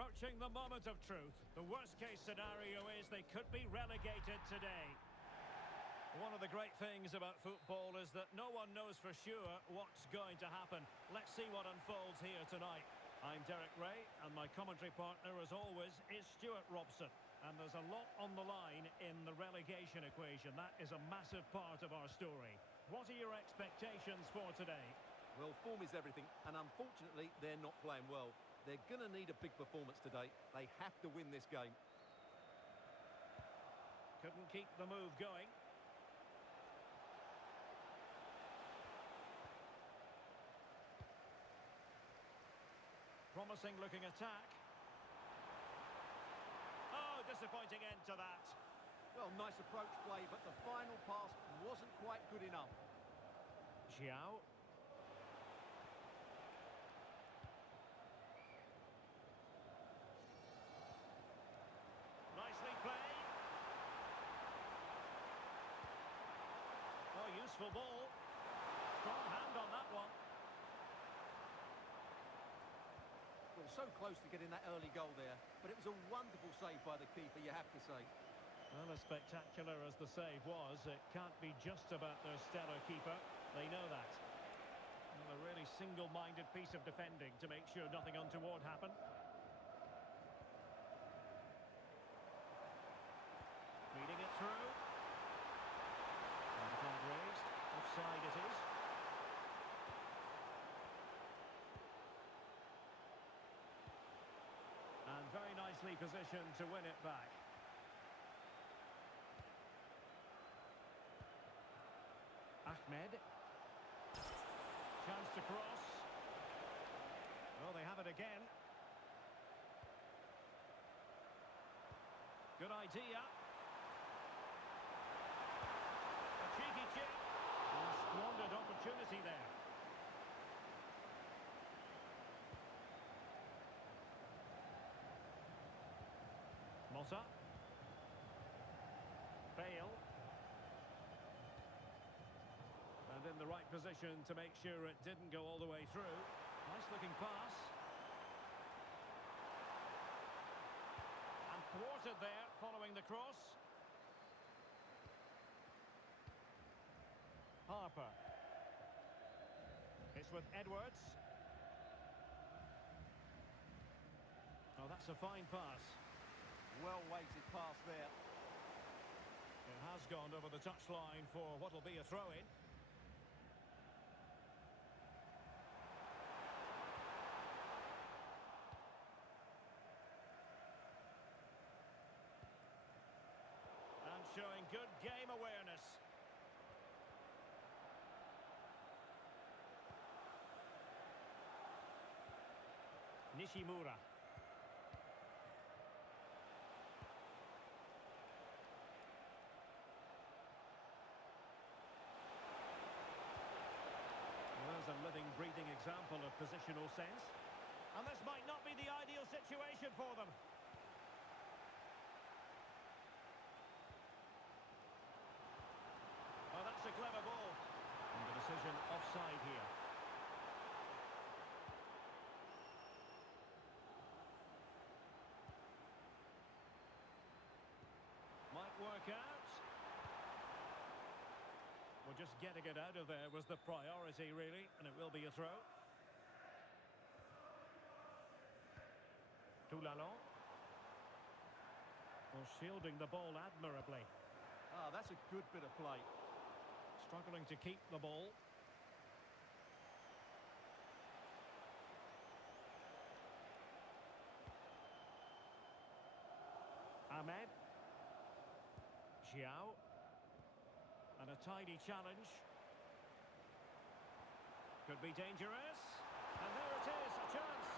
approaching the moment of truth. The worst-case scenario is they could be relegated today. One of the great things about football is that no one knows for sure what's going to happen. Let's see what unfolds here tonight. I'm Derek Ray, and my commentary partner, as always, is Stuart Robson. And there's a lot on the line in the relegation equation. That is a massive part of our story. What are your expectations for today? Well, form is everything, and unfortunately, they're not playing well. They're going to need a big performance today. They have to win this game. Couldn't keep the move going. Promising looking attack. Oh, disappointing end to that. Well, nice approach play, but the final pass wasn't quite good enough. Xiao. Nicely played. Oh, useful ball. Strong hand on that one. Well, so close to getting that early goal there, but it was a wonderful save by the keeper, you have to say. Well, as spectacular as the save was, it can't be just about their stellar keeper. They know that. Well, a really single-minded piece of defending to make sure nothing untoward happened. Feeding it through. And flag raised. Offside it is. And very nicely positioned to win it back. Ahmed. Chance to cross. Well, they have it again. Good idea. A cheeky chip. A squandered opportunity there. Motta. Bale. And in the right position to make sure it didn't go all the way through. Nice looking pass. And thwarted there following the cross. Harper. It's with Edwards. Oh, that's a fine pass. Well-weighted pass there. It has gone over the touchline for what will be a throw-in. And showing good game awareness. Nishimura. There's a living, breathing example of positional sense. And this might not be the ideal situation for them. Oh, that's a clever ball. And the decision offside here. Might work out. Well, just getting it out of there was the priority, really, and it will be a throw. Toulalon. Well, shielding the ball admirably. Ah, that's a good bit of play. Struggling to keep the ball. Ahmed. Xiao. And a tidy challenge. Could be dangerous. And there it is, a chance.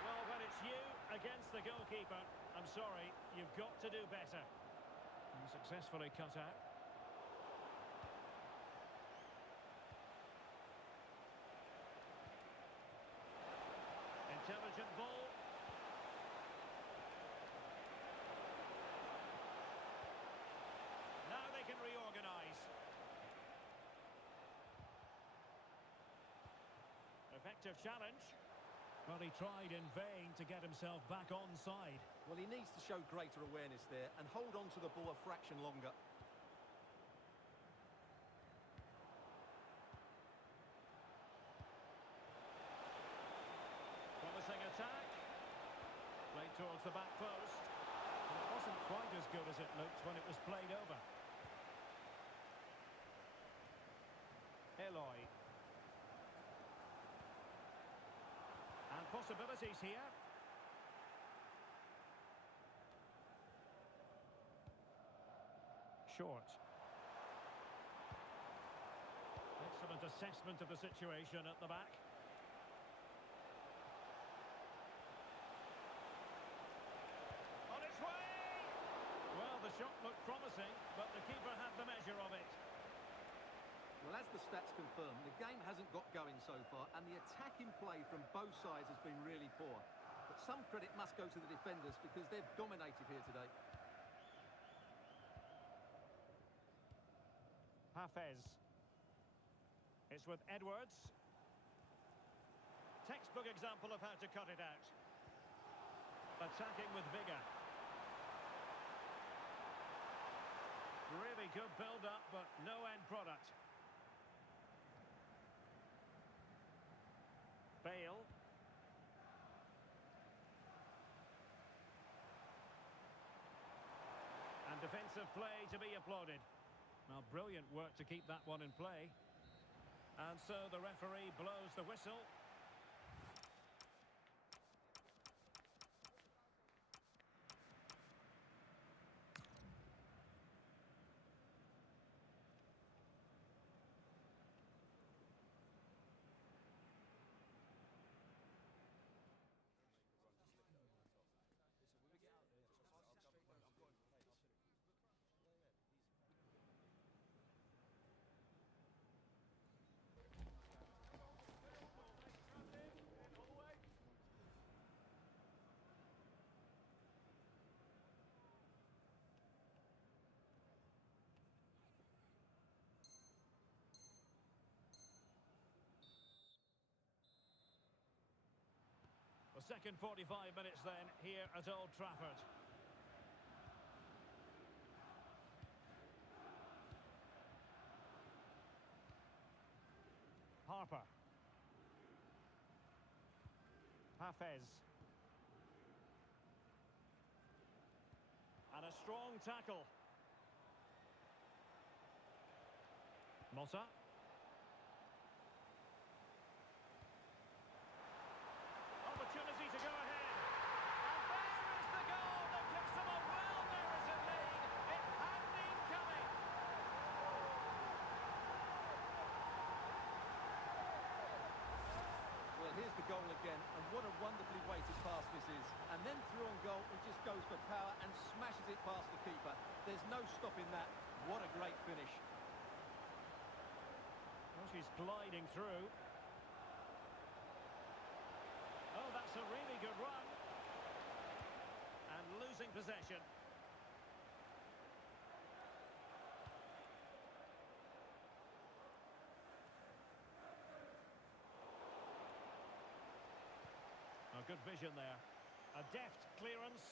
Well, when it's you against the goalkeeper, I'm sorry, you've got to do better. And successfully cut out. Intelligent ball. Now they can reorganise. Effective challenge. Well, he tried in vain to get himself back onside. Well, he needs to show greater awareness there and hold on to the ball a fraction longer. Promising attack. Played towards the back post. But it wasn't quite as good as it looked when it was played over. Eloy. And possibilities here. Short. Excellent assessment of the situation at the back. On its way! Well, the shot looked promising, but the keeper had the measure of it. Well, as the stats confirm, the game hasn't got going so far, and the attacking play from both sides has been really poor. But some credit must go to the defenders because they've dominated here today. Hafez. It's with Edwards. Textbook example of how to cut it out. Attacking with vigour. Really good build-up, but no end product. Bale. And defensive play to be applauded. Well, brilliant work to keep that one in play. And so the referee blows the whistle. The second 45 minutes then here at Old Trafford. Harper. Hafez. And a strong tackle. Motta. Opportunity to go ahead. And there is the goal that gives them a well-merited lead. It had been coming. Well, here's the goal again, and what a wonderfully weighted pass this is. And then through on goal, he just goes for power and smashes it past the keeper. There's no stopping that. What a great finish. Well, she's gliding through. Oh, that's a really good run. And losing possession. Oh, good vision there. A deft clearance.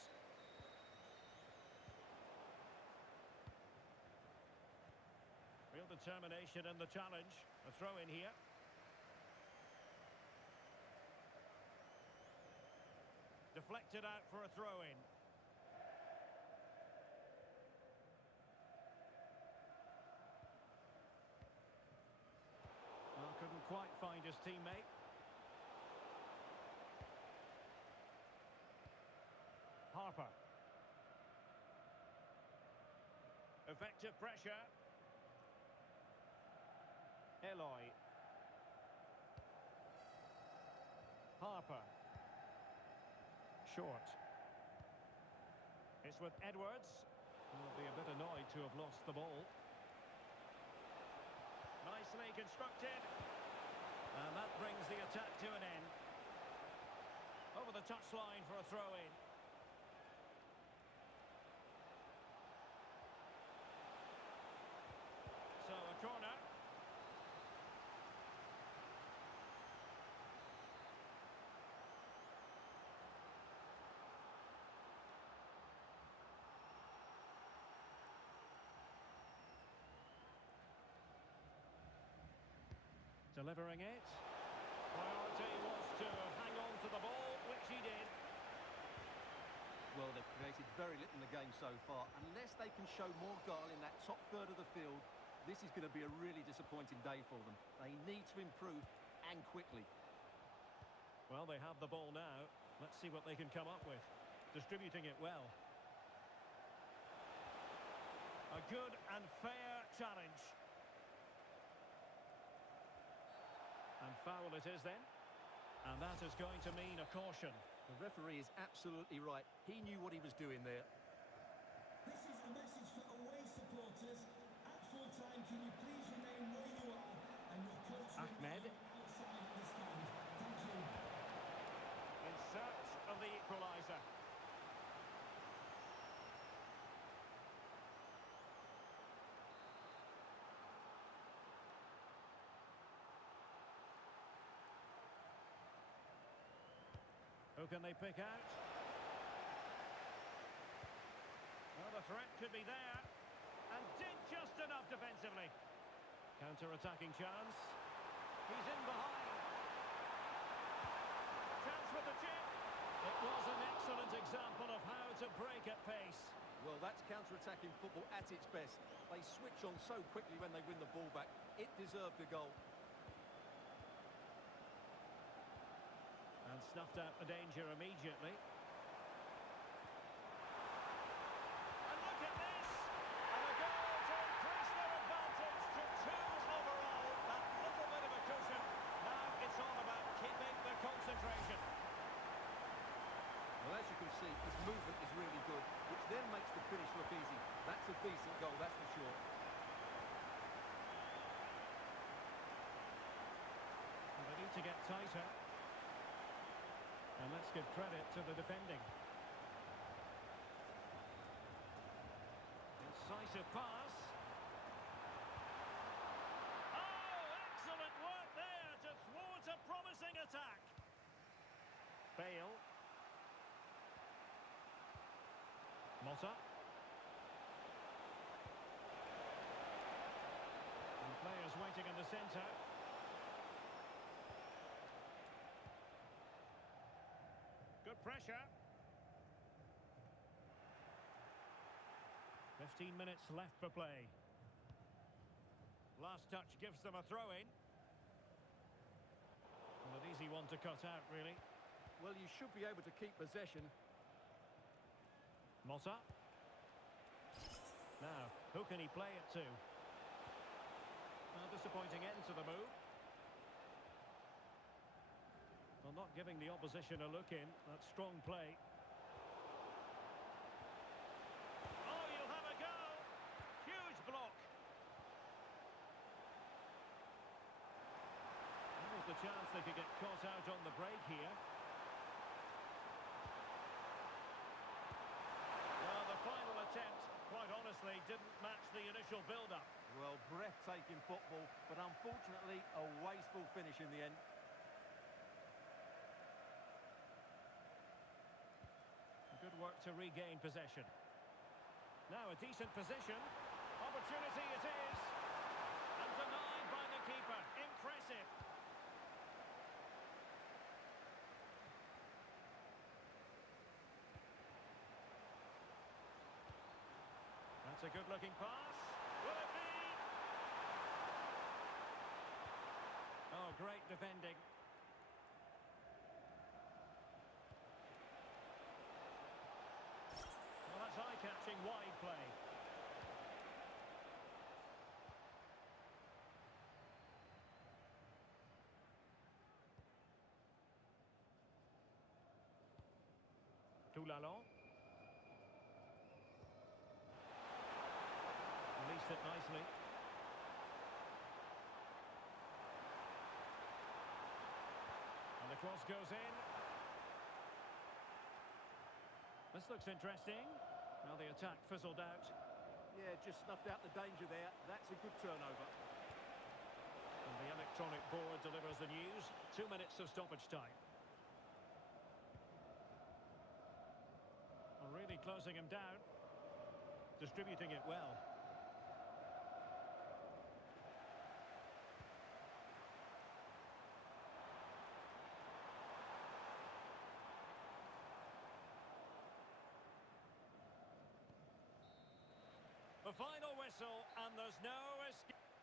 Real determination in the challenge. A throw in here. Deflected out for a throw-in. Well, couldn't quite find his teammate. Harper. Effective pressure. Eloy. Harper. Short. It's with Edwards. Will be a bit annoyed to have lost the ball. Nicely constructed. And that brings the attack to an end. Over the touchline for a throw-in. So a corner. Delivering it. Priority was to hang on to the ball, which he did. Well, they've created very little in the game so far. Unless they can show more guile in that top third of the field, this is going to be a really disappointing day for them. They need to improve, and quickly. Well, they have the ball now. Let's see what they can come up with. Distributing it well. A good and fair challenge. And foul it is then. And that is going to mean a caution. The referee is absolutely right. He knew what he was doing there. This is a message for away supporters. At full time, can you please remain where you are and your coach Ahmed. outside of the stand. Thank you. In search of the equaliser. Who can they pick out? Well, the threat could be there. And did just enough defensively. Counter-attacking chance. He's in behind. Chance with the chip. It was an excellent example of how to break at pace. Well, that's counter-attacking football at its best. They switch on so quickly when they win the ball back. It deserved a goal. And snuffed out the danger immediately. And look at this! And a goal to increase their advantage to 2 overall. That little bit of a cushion. Now it's all about keeping the concentration. Well, as you can see, his movement is really good, which then makes the finish look easy. That's a decent goal, that's for sure. And they need to get tighter. And let's give credit to the defending. Incisive pass. Oh, excellent work there to thwart a promising attack. Bale. Motta. And players waiting in the centre. Good pressure. 15 minutes left for play. Last touch gives them a throw-in. Well, an easy one to cut out, really. Well, you should be able to keep possession. Motta. Now, who can he play it to? Disappointing end to the move. Well, not giving the opposition a look in. That's strong play. Oh, you'll have a go. Huge block. That was the chance they could get caught out on the break here. Well, the final attempt, quite honestly, didn't match the initial build-up. Well, breathtaking football, but unfortunately a wasteful finish in the end. Good work to regain possession. Now a decent position. Opportunity it is. And denied by the keeper. Impressive. That's a good-looking pass. Will it be? Oh, great defending. Eye-catching wide play. Toulalon. Released it nicely. And the cross goes in. This looks interesting. Well, the attack fizzled out. Yeah, just snuffed out the danger there. That's a good turnover. And the electronic board delivers the news. 2 minutes of stoppage time. Well, really closing him down. Distributing it well. The final whistle, and there's no escape.